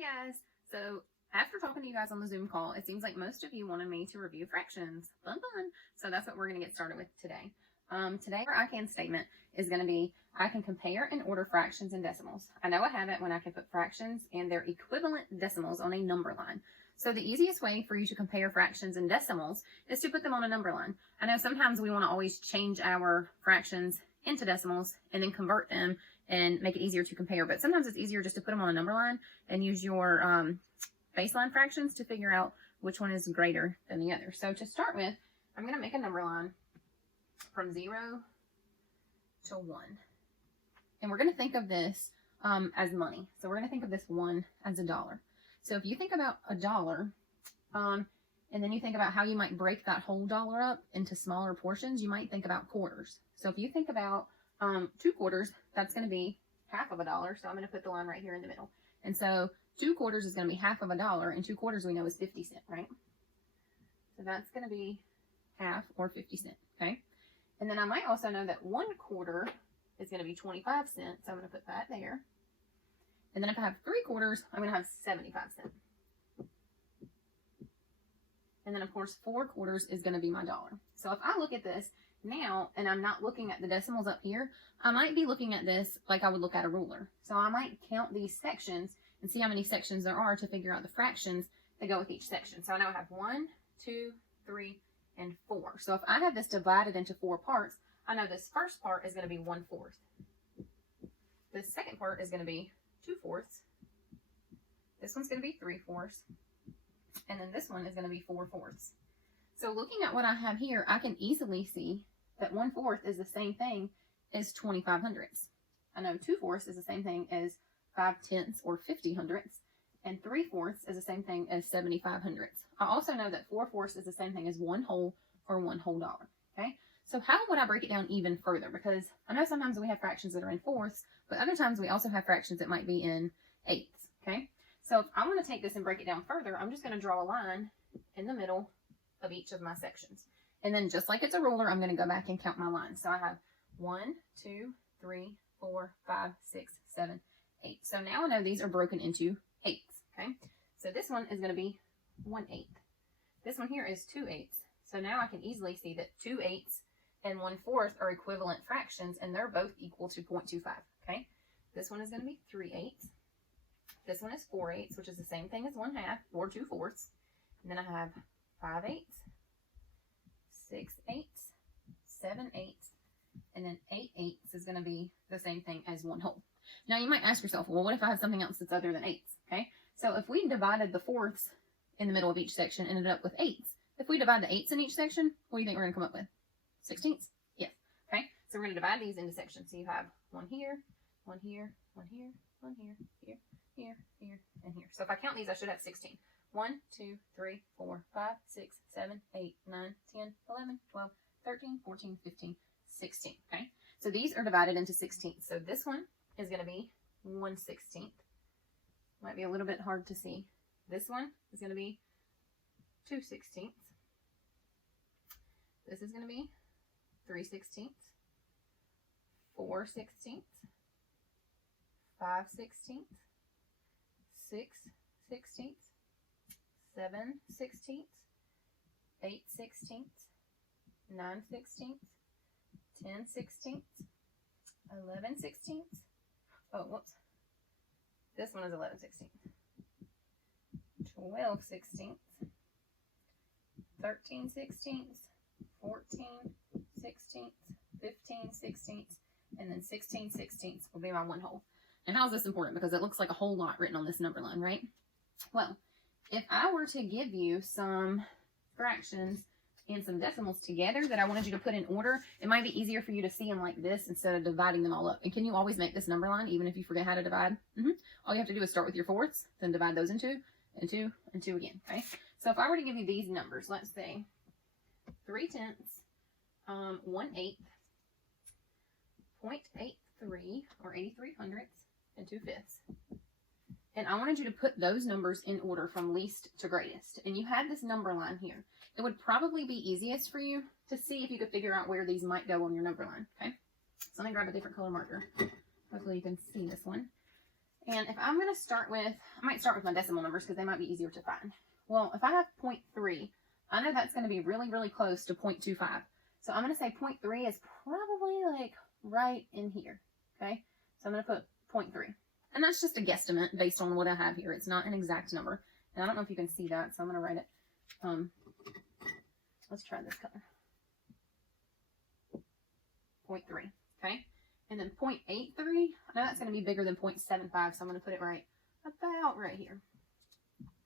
Hey guys! So after talking to you guys on the Zoom call, it seems like most of you wanted me to review fractions. Fun, fun! So that's what we're going to get started with today. Today our I can statement is going to be, I can compare and order fractions and decimals. I know I have it when I can put fractions and their equivalent decimals on a number line. So the easiest way for you to compare fractions and decimals is to put them on a number line. I know sometimes we want to always change our fractions into decimals and then convert them and make it easier to compare, but sometimes it's easier just to put them on a number line and use your baseline fractions to figure out which one is greater than the other. So to start with, I'm going to make a number line from 0 to 1. And we're going to think of this as money. So we're going to think of this 1 as $1. So if you think about $1, and then you think about how you might break that whole dollar up into smaller portions, you might think about quarters. So if you think about 2 quarters, that's going to be half of $1. So I'm going to put the line right here in the middle. And so 2 quarters is going to be half of $1, and 2 quarters we know is 50 cents, right? So that's going to be half or 50 cents, okay? And then I might also know that 1 quarter is going to be 25 cents. So I'm going to put that there. And then if I have 3 quarters, I'm going to have 75 cents. And then of course 4 quarters is going to be my dollar. So if I look at this now, and I'm not looking at the decimals up here, I might be looking at this like I would look at a ruler. So I might count these sections and see how many sections there are to figure out the fractions that go with each section. So I know I have 1, 2, 3, and 4. So if I have this divided into 4 parts, I know this first part is going to be 1/4. This second part is going to be 2/4. This one's going to be 3/4. And then this one is going to be 4/4. So looking at what I have here, I can easily see that 1/4 is the same thing as 25/100. I know 2/4 is the same thing as 5/10 or 50/100. And 3/4 is the same thing as 75/100. I also know that 4/4 is the same thing as 1 whole or 1 whole dollar. Okay. So how would I break it down even further? Because I know sometimes we have fractions that are in fourths, but other times we also have fractions that might be in eighths. Okay. So if I want to take this and break it down further, I'm just going to draw a line in the middle of each of my sections. And then just like it's a ruler, I'm going to go back and count my lines. So I have 1, 2, 3, 4, 5, 6, 7, 8. So now I know these are broken into eighths. Okay. So this one is going to be 1/8. This one here is 2/8. So now I can easily see that 2/8 and 1/4 are equivalent fractions, and they're both equal to 0.25. Okay. This one is going to be 3/8. This one is 4/8, which is the same thing as 1/2 or 2/4. And then I have 5/8, 6/8, 7/8, and then 8/8 is going to be the same thing as 1 whole. Now you might ask yourself, well, what if I have something else that's other than eighths? Okay, so if we divided the fourths in the middle of each section and ended up with eighths, if we divide the eighths in each section, what do you think we're going to come up with? 16ths? Yes. Okay, so we're going to divide these into sections. So you have 1 here, 1 here, 1 here, 1 here, here, here, here, and here. So if I count these, I should have 16. 1, 2, 3, 4, 5, 6, 7, 8, 9, 10, 11, 12, 13, 14, 15, 16. Okay, so these are divided into 16ths. So this one is going to be 1/16. Might be a little bit hard to see. This one is going to be 2/16. This is going to be 3/16, 4/16, 5/16, 6/16, 7/16, 8/16, 9/16, 10/16, 11/16. Oh, whoops. This one is 11/16. 12/16, 13/16, 14/16, 15/16, and then 16/16 will be my 1 whole. And how is this important? Because it looks like a whole lot written on this number line, right? Well, if I were to give you some fractions and some decimals together that I wanted you to put in order, it might be easier for you to see them like this instead of dividing them all up. And can you always make this number line even if you forget how to divide? All you have to do is start with your fourths, then divide those in 2, and 2, and 2 again. Okay. So if I were to give you these numbers, let's say 3/10, 1/8, 0.83 or 83/100, and 2/5. And I wanted you to put those numbers in order from least to greatest. And you had this number line here. It would probably be easiest for you to see if you could figure out where these might go on your number line. Okay. So let me grab a different color marker. Hopefully you can see this one. And if I'm going to start with, I might start with my decimal numbers because they might be easier to find. Well, if I have 0.3, I know that's going to be really, really close to 0.25. So I'm going to say 0.3 is probably like right in here. Okay. So I'm going to put 0.3. And that's just a guesstimate based on what I have here. It's not an exact number. And I don't know if you can see that, so I'm going to write it. Let's try this color. 0.3. Okay. And then 0.83, I know that's going to be bigger than 0.75, so I'm going to put it right about right here.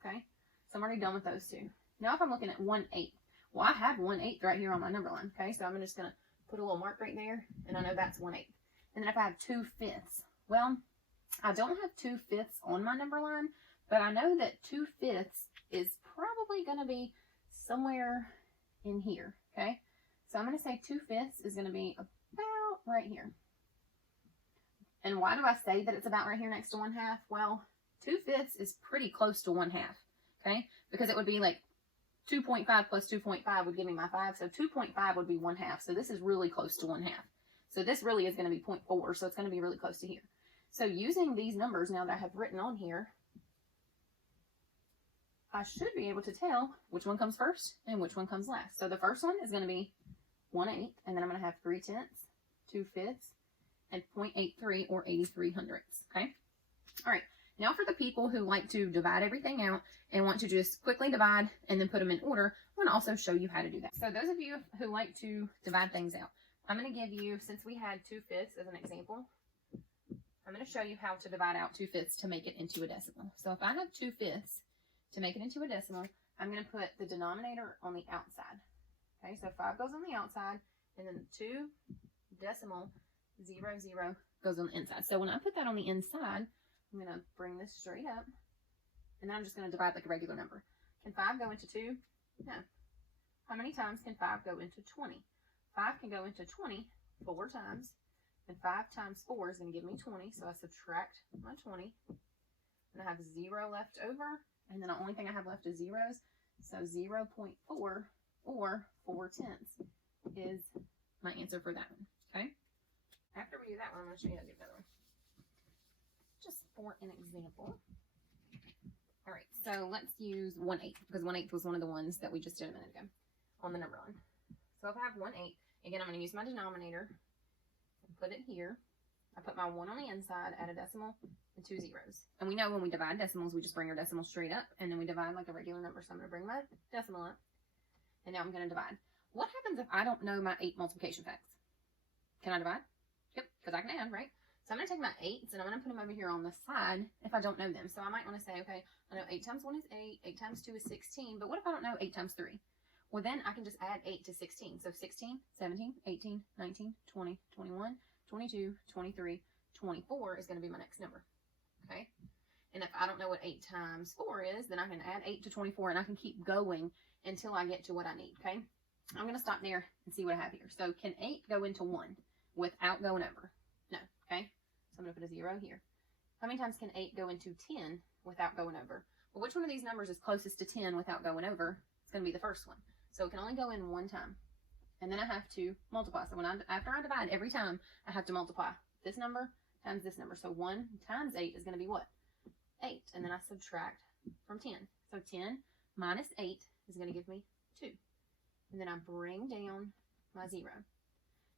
Okay. So I'm already done with those two. Now if I'm looking at 1/8, well, I have 1/8 right here on my number line. Okay. So I'm just going to put a little mark right there, and I know that's 1/8. And then if I have 2/5, well, I don't have 2/5 on my number line, but I know that 2/5 is probably going to be somewhere in here. Okay. So I'm going to say 2/5 is going to be about right here. And why do I say that it's about right here next to 1/2? Well, 2/5 is pretty close to 1/2. Okay. Because it would be like 2.5 plus 2.5 would give me my 5. So 2.5 would be 1/2. So this is really close to 1/2. So this really is going to be 0.4. So it's going to be really close to here. So using these numbers now that I have written on here, I should be able to tell which one comes first and which one comes last. So the first one is going to be 1/8, and then I'm going to have 3/10, 2/5, and 0.83 or 83 hundredths. Okay. All right. Now for the people who like to divide everything out and want to just quickly divide and then put them in order, I'm going to also show you how to do that. So those of you who like to divide things out, I'm going to give you, since we had 2/5 as an example, I'm going to show you how to divide out 2/5 to make it into a decimal. So if I have 2/5 to make it into a decimal, I'm going to put the denominator on the outside. Okay, so 5 goes on the outside, and then 2 decimal 0 0 goes on the inside. So when I put that on the inside, I'm going to bring this straight up, and then I'm just going to divide like a regular number. Can 5 go into 2? No. How many times can 5 go into 20? 5 can go into 20 4 times, and 5 times 4 is going to give me 20, so I subtract my 20, and I have 0 left over, and then the only thing I have left is zeros, so 0.4 or 4/10 is my answer for that one. Okay. After we do that one, I'm going to show you how to do the other one. Just for an example. All right, so let's use 1/8 because 1/8 was one of the ones that we just did a minute ago on the number line. So if I have 1/8, again, I'm going to use my denominator and put it here. I put my 1 on the inside, add a decimal, and 2 zeros. And we know when we divide decimals, we just bring our decimal straight up, and then we divide like a regular number. So I'm going to bring my decimal up, and now I'm going to divide. What happens if I don't know my 8 multiplication facts? Can I divide? Yep, because I can add, right? So I'm going to take my 8s, and I'm going to put them over here on the side if I don't know them. So I might want to say, okay, I know 8 times 1 is 8, 8 times 2 is 16, but what if I don't know 8 times 3? Well, then I can just add 8 to 16. So 16, 17, 18, 19, 20, 21, 22, 23, 24 is going to be my next number. Okay. And if I don't know what 8 times 4 is, then I can add 8 to 24, and I can keep going until I get to what I need. Okay. I'm going to stop there and see what I have here. So can 8 go into 1 without going over? No. Okay. So I'm going to put a 0 here. How many times can 8 go into 10 without going over? Well, which one of these numbers is closest to 10 without going over? It's going to be the first one. So it can only go in 1 time. And then I have to multiply. So after I divide every time, I have to multiply this number times this number. So 1 times 8 is going to be what? 8. And then I subtract from 10. So 10 minus 8 is going to give me 2. And then I bring down my 0.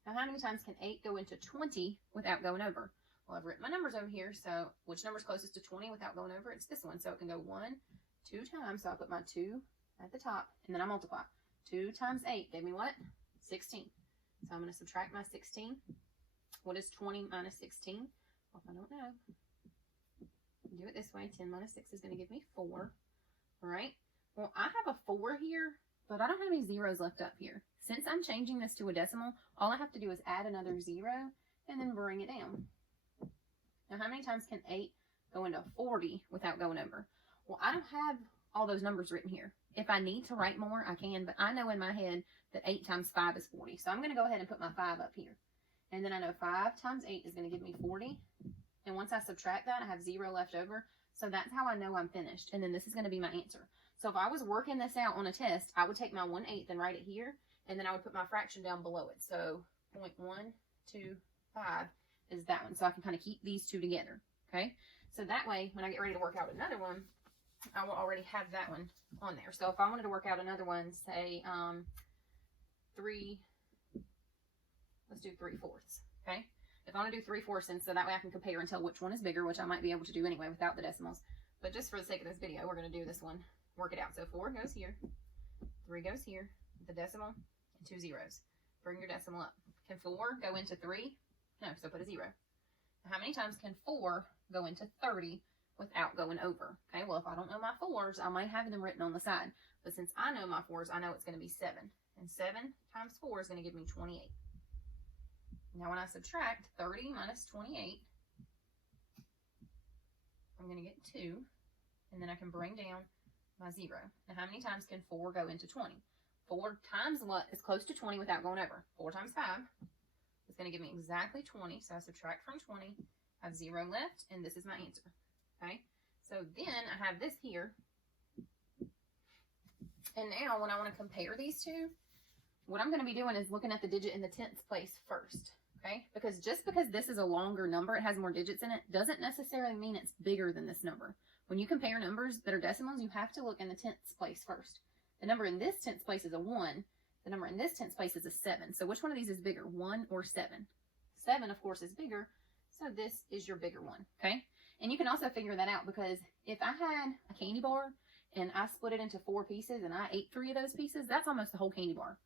Now, how many times can 8 go into 20 without going over? Well, I've written my numbers over here. So which number is closest to 20 without going over? It's this one. So it can go 1, 2 times. So I put my 2 at the top, and then I multiply. 2 times 8 gave me what? 16. So I'm going to subtract my 16. What is 20 minus 16? Well, if I don't know, do it this way. 10 minus 6 is going to give me 4. All right. Well, I have a 4 here, but I don't have any zeros left up here. Since I'm changing this to a decimal, all I have to do is add another 0 and then bring it down. Now, how many times can 8 go into 40 without going over? Well, I don't have all those numbers written here. If I need to write more, I can, but I know in my head that 8 times 5 is 40. So I'm going to go ahead and put my 5 up here. And then I know 5 times 8 is going to give me 40. And once I subtract that, I have 0 left over. So that's how I know I'm finished. And then this is going to be my answer. So if I was working this out on a test, I would take my 1/8 and write it here. And then I would put my fraction down below it. So 0.125 is that one. So I can kind of keep these two together. Okay. So that way, when I get ready to work out another one, I will already have that one on there. So if I wanted to work out another one, say, let's do 3/4, okay? If I want to do 3/4, and so that way I can compare and tell which one is bigger, which I might be able to do anyway without the decimals. But just for the sake of this video, we're going to do this one, work it out. So 4 goes here, 3 goes here, with a decimal, and 2 zeros. Bring your decimal up. Can 4 go into 3? No, so put a 0. Now, how many times can 4 go into 30 without going over? Okay, well, if I don't know my 4s, I might have them written on the side. But since I know my 4s, I know it's going to be 7. And 7 times 4 is going to give me 28. Now, when I subtract 30 minus 28, I'm going to get 2. And then I can bring down my 0. Now, how many times can 4 go into 20? 4 times what is close to 20 without going over? 4 times 5 is going to give me exactly 20. So I subtract from 20, I have 0 left, and this is my answer. Okay? So then I have this here. And now when I want to compare these two, what I'm going to be doing is looking at the digit in the 10th place first. Okay? Because just because this is a longer number, it has more digits in it, doesn't necessarily mean it's bigger than this number. When you compare numbers that are decimals, you have to look in the 10th place first. The number in this 10th place is a 1. The number in this 10th place is a 7. So which one of these is bigger, 1 or 7? 7, of course, is bigger. So this is your bigger one, okay? And you can also figure that out because if I had a candy bar and I split it into 4 pieces and I ate 3 of those pieces, that's almost the whole candy bar.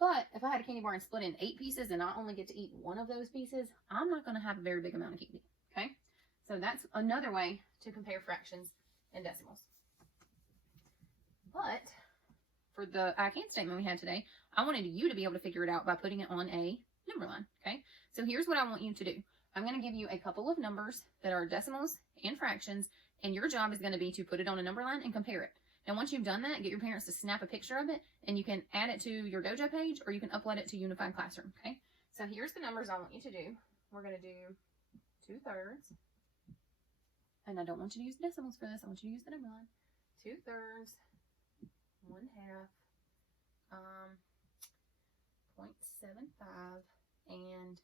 But if I had a candy bar and split it in 8 pieces and I only get to eat 1 of those pieces, I'm not going to have a very big amount of candy, okay? So that's another way to compare fractions and decimals. But for the I can statement we had today, I wanted you to be able to figure it out by putting it on a number line, okay? So here's what I want you to do. I'm going to give you a couple of numbers that are decimals and fractions, and your job is going to be to put it on a number line and compare it. Now, once you've done that, get your parents to snap a picture of it, and you can add it to your Dojo page, or you can upload it to Unified Classroom, okay? So here's the numbers I want you to do. We're going to do 2/3, and I don't want you to use decimals for this. I want you to use the number line. 2/3, 1/2, 0.75, and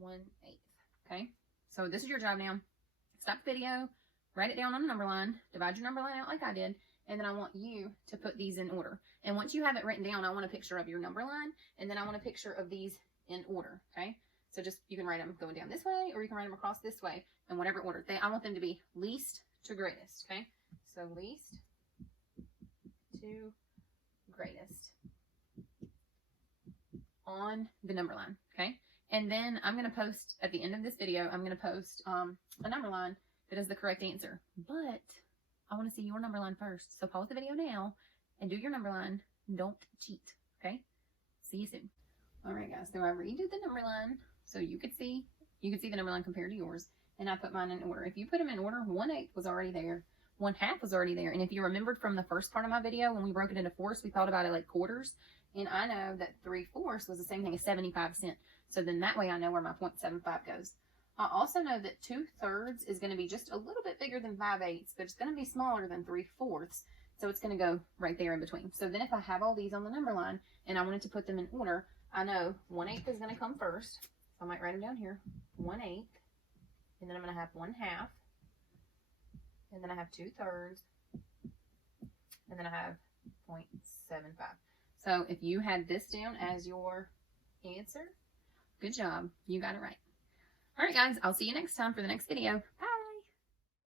1/8, okay? So this is your job now. Stop the video, write it down on a number line, divide your number line out like I did, and then I want you to put these in order. And once you have it written down, I want a picture of your number line, and then I want a picture of these in order, okay? So just, you can write them going down this way, or you can write them across this way, in whatever order. I want them to be least to greatest, okay? So least to greatest on the number line, okay? And then I'm going to post, at the end of this video, I'm going to post a number line that is the correct answer. But I want to see your number line first. So pause the video now and do your number line. Don't cheat, okay? See you soon. All right, guys. So I redid the number line so you could see the number line compared to yours. And I put mine in order. If you put them in order, 1/8 was already there. 1/2 was already there. And if you remembered from the first part of my video, when we broke it into fourths, we thought about it like quarters. And I know that 3/4 was the same thing as 75 cents. So then that way I know where my 0.75 goes. I also know that 2/3 is going to be just a little bit bigger than 5/8, but it's going to be smaller than 3/4. So it's going to go right there in between. So then if I have all these on the number line and I wanted to put them in order, I know 1/8 is going to come first. So I might write them down here. 1/8. And then I'm going to have 1/2. And then I have 2/3. And then I have 0.75. So if you had this down as your answer, good job. You got it right. All right, guys. I'll see you next time for the next video. Bye.